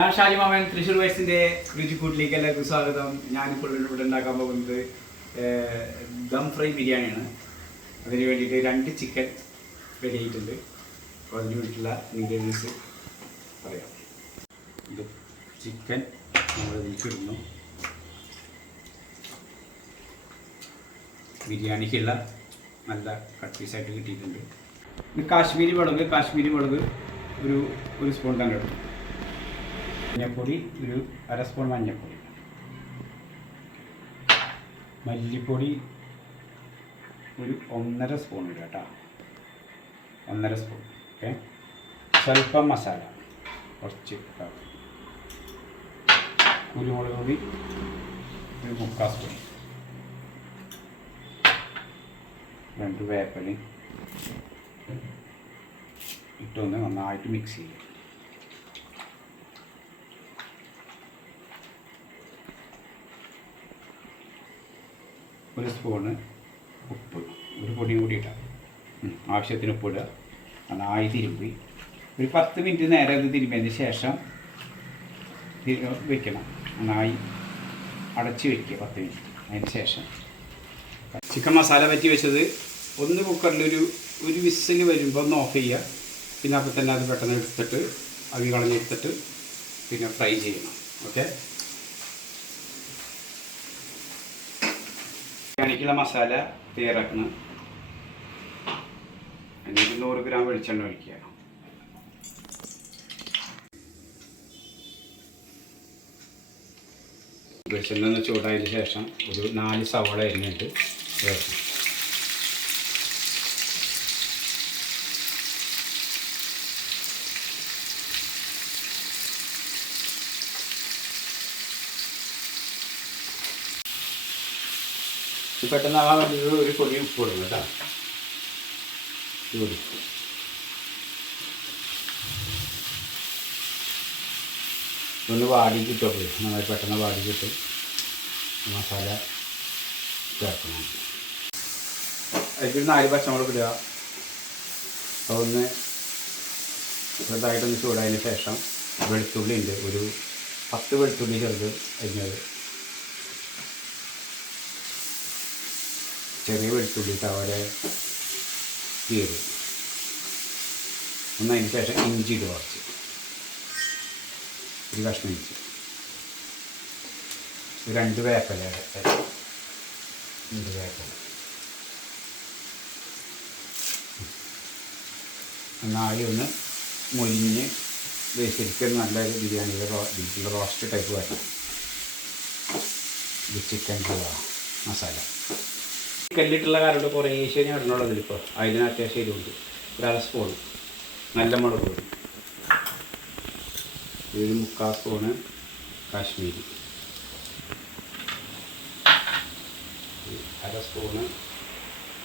ഞാൻ ഷാജി മാമൻ തൃശ്ശൂർ വയസ്സിൻ്റെ രുചിക്കൂട്ടിലേക്ക് എല്ലാവർക്കും സ്വാഗതം. ഞാനിപ്പോൾ ഇവിടെ ഉണ്ടാക്കാൻ പോകുന്നത് ദം ഫ്രൈ ബിരിയാണിയാണ്. അതിന് വേണ്ടിയിട്ട് 2 ചിക്കൻ റെഡി ആയിട്ടുണ്ട്. അപ്പോൾ അതിന് വേണ്ടിയിട്ടുള്ള ഇൻഗ്രീഡിയൻസ് പറയാം. ഇത് ചിക്കൻ നമ്മളിതിലേക്ക് ഇടുന്നു. ബിരിയാണിക്കുള്ള നല്ല കട്ട് പീസായിട്ട് കിട്ടിയിട്ടുണ്ട്. ഇത് കാശ്മീരി മുളക് ഒരു സ്പൂൺ തന്നെ ഇടും. മഞ്ഞൾപ്പൊടി ഒരു 1/2 സ്പൂൺ മഞ്ഞൾപ്പൊടി, മല്ലിപ്പൊടി ഒരു 1.5 സ്പൂൺ ഇടുക കേട്ടോ, 1.5 സ്പൂൺ. ഓക്കെ, സ്വല്പം മസാല കുറച്ച്, കുരുമുളക് പൊടി ഒരു 3/4 സ്പൂൺ, 2 വേപ്പില ഇട്ടൊന്ന് നന്നായിട്ട് മിക്സ് ചെയ്യുക. ഒരു സ്പൂണ് ഉപ്പ്, ഒരു പൊടിയും കൂടി ഇടാം. ആവശ്യത്തിന് ഉപ്പ് ഇടുക. നന്നായി തിരുമ്പി ഒരു 10 മിനിറ്റ് നേരം ഇത് തിരുമ്പിയതിന് ശേഷം വെക്കണം. നന്നായി അടച്ച് വയ്ക്കുക 10 മിനിറ്റ്. അതിന് ശേഷം ചിക്കൻ മസാല പറ്റി വെച്ചത് ഒന്ന് കുക്കറിൽ ഒരു വിസിൽ വരുമ്പോൾ ഒന്ന് ഓഫ് ചെയ്യുക. പിന്നെ അപ്പോൾ തന്നെ അത് പെട്ടെന്ന് എടുത്തിട്ട് അരി കളഞ്ഞെടുത്തിട്ട് പിന്നെ ഫ്രൈ ചെയ്യണം. ഓക്കെ, ബിരിയാണിക്കുള്ള മസാല തയ്യാറാക്കണം. അതിന് 100 ഗ്രാം വെളിച്ചെണ്ണ ഒഴിക്കുക. വെളിച്ചെണ്ണ ഒന്ന് ചൂടായതിന് ശേഷം ഒരു 4 സവാള അരിഞ്ഞിട്ട് ചേർക്കണം. പെട്ടെന്ന് ആകാൻ വേണ്ടിയിട്ട് ഒരു പൊടി ഉപ്പ് കൊടുക്കും കേട്ടോ. ഒന്ന് വാടി കിട്ടുമ്പോൾ നന്നായി പെട്ടെന്ന് വാടി കിട്ടും. മസാല ചേർക്കണം. അതിൽ 4 പച്ചമുളക് ഇടുക. അതൊന്ന് ചെറുതായിട്ടൊന്ന് ചൂടായതിന് ശേഷം വെളുത്തുള്ളി ഉണ്ട്, ഒരു 10 വെളുത്തുള്ളി ചെറുത് അരിഞ്ഞത്, ചെറിയ വെളുത്തുള്ളി തവരെ കീറി ഒന്നതിന് ശേഷം ഇഞ്ചി ഇടുക. കുറച്ച് ഒരു കഷ്ണം ഇഞ്ചി, 2 വേപ്പില, 2 വേപ്പില നന്നായി ഒന്ന് മൊരിഞ്ഞ് ശരിക്കും നല്ല ബിരിയാണിയുടെ റോസ്റ്റ് ടൈപ്പ് വരണം. ഇത് ചിക്കൻ മസാല കല്ലിട്ടുള്ള കാരോട് കുറേശ്ശേ ഇടണുള്ളതിലിപ്പോൾ അതിന് അത്യാവശ്യം എരിവുണ്ട്. ഒരു 1/2 സ്പൂൺ നല്ല മുളക് പൊടി, ഒരു 3/4 സ്പൂണ് കാശ്മീരി, 1/2 സ്പൂണ്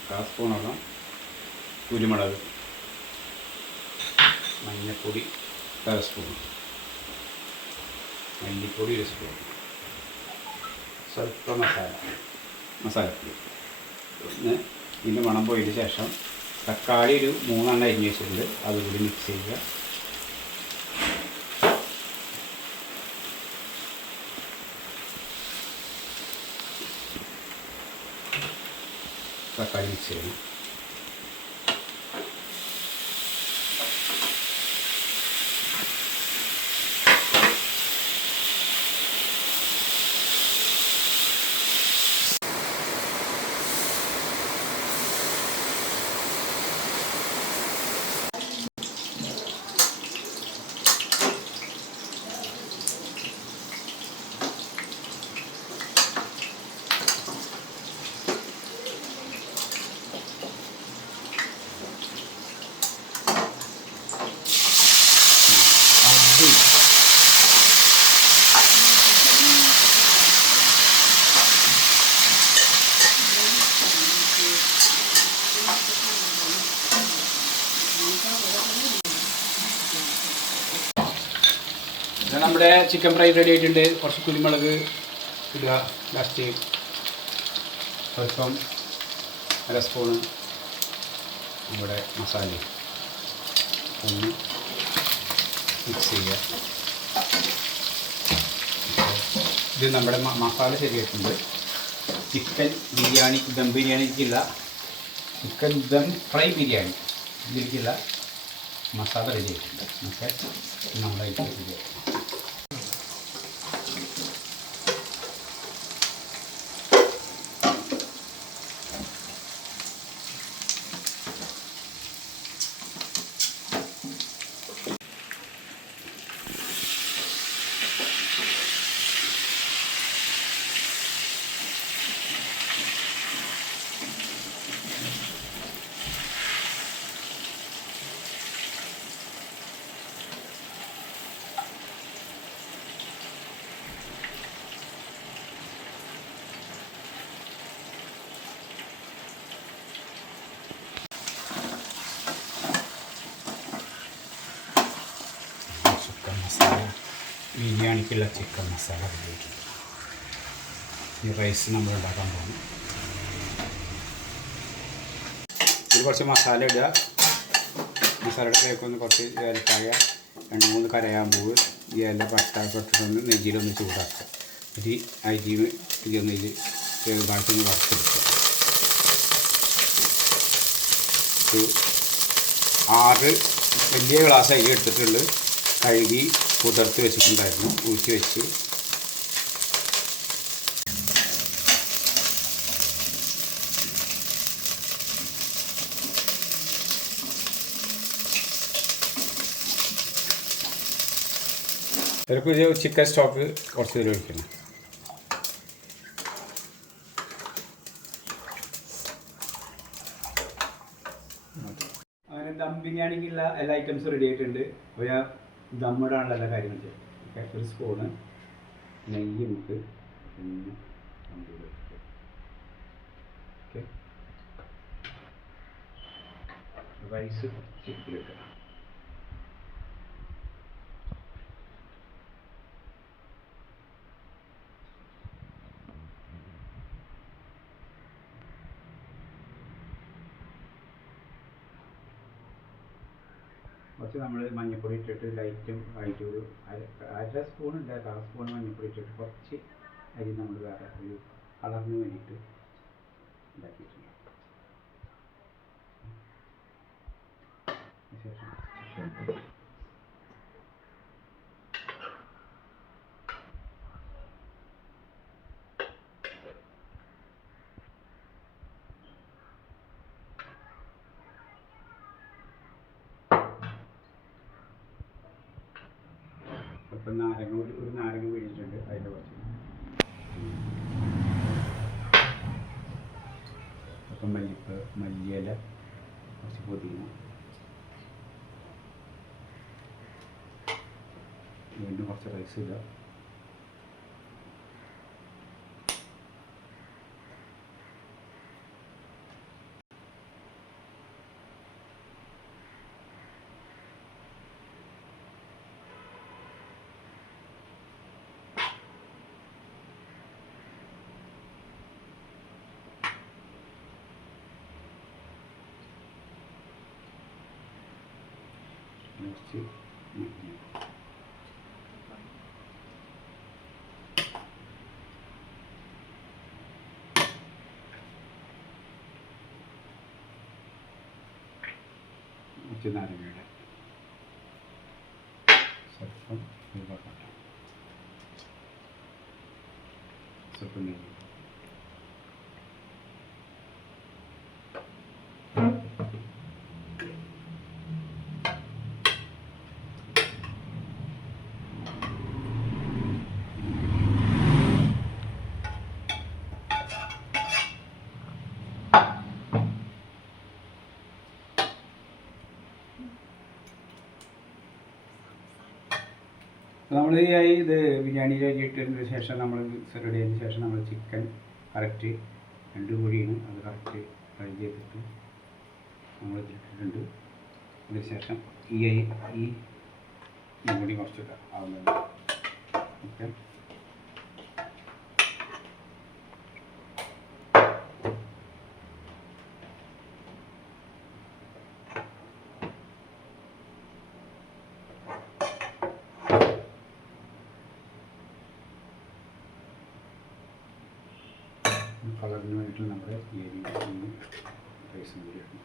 1/4 സ്പൂണോളം കുരുമുളക്, മഞ്ഞൾപ്പൊടി 1/2 സ്പൂൺ, മല്ലിപ്പൊടി 1 സ്പൂൺ, സ്വല്പം മസാലപ്പൊടി. ഇതിൻ്റെ മണം പോയതിന് ശേഷം തക്കാളി ഒരു 3 എണ്ണം അരിഞ്ഞ് വെച്ചിട്ടുണ്ട്, അതുകൂടി മിക്സ് ചെയ്യുക. തക്കാളി മിക്സ് ചെയ്യണം. നമ്മുടെ ചിക്കൻ ഫ്രൈ റെഡി ആയിട്ടുണ്ട്. കുറച്ച് കുരുമുളക് ഇടുക. ലാസ്റ്റ് സ്വല്പം 1/2 സ്പൂണ് നമ്മുടെ മസാല ഒന്ന് മിക്സ് ചെയ്യുക. ഇത് നമ്മുടെ മസാല ശരിയായിട്ടുണ്ട്. ചിക്കൻ ബിരിയാണി ദം ബിരിയാണിക്കുള്ള ചിക്കൻ ദം ഫ്രൈ ബിരിയാണി ഇതിലേക്കുള്ള മസാല റെഡി ആയിട്ടുണ്ട്. ഓക്കെ, നമ്മളായിട്ട് റെഡി ആക്കും. ബിരിയാണിക്കുള്ള ചിക്കൻ മസാല റെഡിയായിട്ടുണ്ട്. ഈ റൈസ് നമ്മൾ ഉണ്ടാക്കാൻ പോകുന്നു. ഇതിൽ കുറച്ച് മസാല ഇടുക. മസാലയുടെ കേൾക്കൊന്ന് കുറച്ച് ഏലക്കായ, 2-3 കരയാമ്പൂവ്, ഈ ഇല പട്ട തൊട്ടിട്ടൊന്ന് നെയ്യിലൊന്ന് ചൂടാക്കുക. അരിവ് ഇതൊന്ന് ചെറുതായിട്ടൊന്ന് വറുത്തെടുക്കുക. 6 വലിയ ഗ്ലാസ് അരി എടുത്തിട്ടുള്ളൂ. കഴുകി കുതിർത്ത് വെച്ചിട്ടുണ്ടായിരുന്നു. ഊറ്റി വെച്ച് ഒരു ചിക്കൻ സ്റ്റോക്ക് കുറച്ച് ഇതിൽ ഒഴിക്കണം. അങ്ങനെ ദം ബിരിയാണിക്കുള്ള എല്ലാ ഐറ്റംസും റെഡി ആയിട്ടുണ്ട്. അപ്പോൾ ഞാൻ ദമ്മിടാനുള്ള എല്ലാ കാര്യങ്ങളും ചെയ്യും. ഓക്കെ, ഒരു സ്പൂണ് നെയ്യ് മുക്ക്, പിന്നെ ഓക്കെ, റൈസ് ചിക്കനിട്ട് കുറച്ച് നമ്മൾ മഞ്ഞൾപ്പൊടി ഇട്ടിട്ട് ലൈറ്റും ആയിട്ട് ഒരു അര സ്പൂൺ ഇല്ല, 1/2 സ്പൂൺ മഞ്ഞൾപ്പൊടി ഇട്ടിട്ട് കുറച്ച് അരി നമ്മൾ വേറെ ഒരു കളറിന് വേണ്ടിയിട്ട് ഉണ്ടാക്കിയിട്ടുണ്ട്. ശേഷം അപ്പം ഒരു നാരങ്ങ പിഴിഞ്ഞിട്ടുണ്ട്. അതിൻ്റെ കുറച്ച് അപ്പം മല്ലിയില, കുറച്ച് പുതിന, വീണ്ടും കുറച്ച് റൈസ് ഇടുക. കുറച്ച് നാരങ്ങയുടെ സ്വല്പം സ്വല്പം നെയ്യ്. നമ്മൾ ഇത് ബിരിയാണി ഇട്ടതിന് ശേഷം നമ്മൾ റെഡി ആയതിന് ശേഷം നമ്മൾ ചിക്കൻ കറക്റ്റ് 2 കോഴിയാണ്, അത് കറക്റ്റ് ഫ്രൈ ചെയ്തിട്ട് നമ്മൾ ഇട്ടിട്ടുണ്ട്. അതിനുശേഷം ഈ കൂടി കുറച്ചിട്ട് ആവുന്നത്. ഓക്കെ, കളറിന് വേണ്ടിയിട്ട് നമ്മുടെ ഈ റൈസും കൂടി ഇടണം.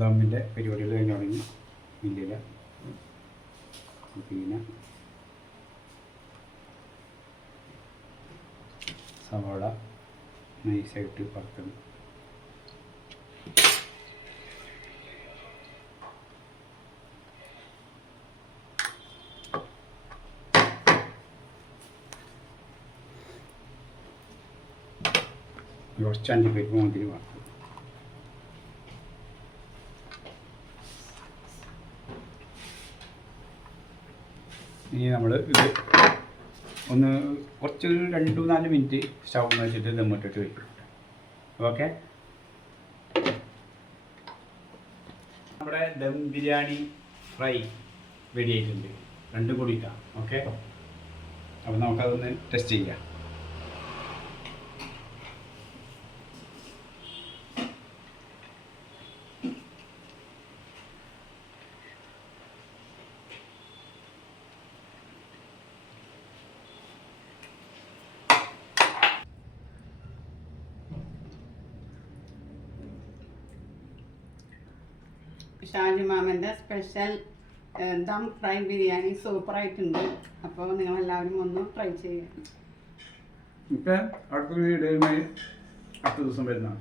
ദമ്മിൻ്റെ പരിപാടികൾ കഴിഞ്ഞ് തുടങ്ങി. ഇല്ലില്ല പിന്നെ സവാള നൈസായിട്ട് വറുക്കണം. കുറച്ച് അണ്ടിപ്പരിപ്പ് മുന്തിരി വറുക്കും. ഇനി നമ്മൾ ഇത് ഒന്ന് കുറച്ച് 2-4 മിനിറ്റ് സ്റ്റൗന്ന് വെച്ചിട്ട് ദമ്മിട്ടിട്ട് വയ്ക്കും. ഓക്കെ, നമ്മുടെ ദം ബിരിയാണി ഫ്രൈ റെഡി ആയിട്ടുണ്ട്, രണ്ടും കൂടിയിട്ടാണ്. ഓക്കെ, അപ്പോൾ നമുക്കതൊന്ന് ടെസ്റ്റ് ചെയ്യാം. ഷാജി മാമൻ്റെ സ്പെഷ്യൽ ദം ഫ്രൈ ബിരിയാണി സൂപ്പറായിട്ടുണ്ട്. അപ്പോൾ നിങ്ങളെല്ലാവരും ഒന്ന് ട്രൈ ചെയ്യുക. ഇപ്പം അടുത്ത വീഡിയോയുമായി അടുത്ത ദിവസം വരുന്നതാണ്.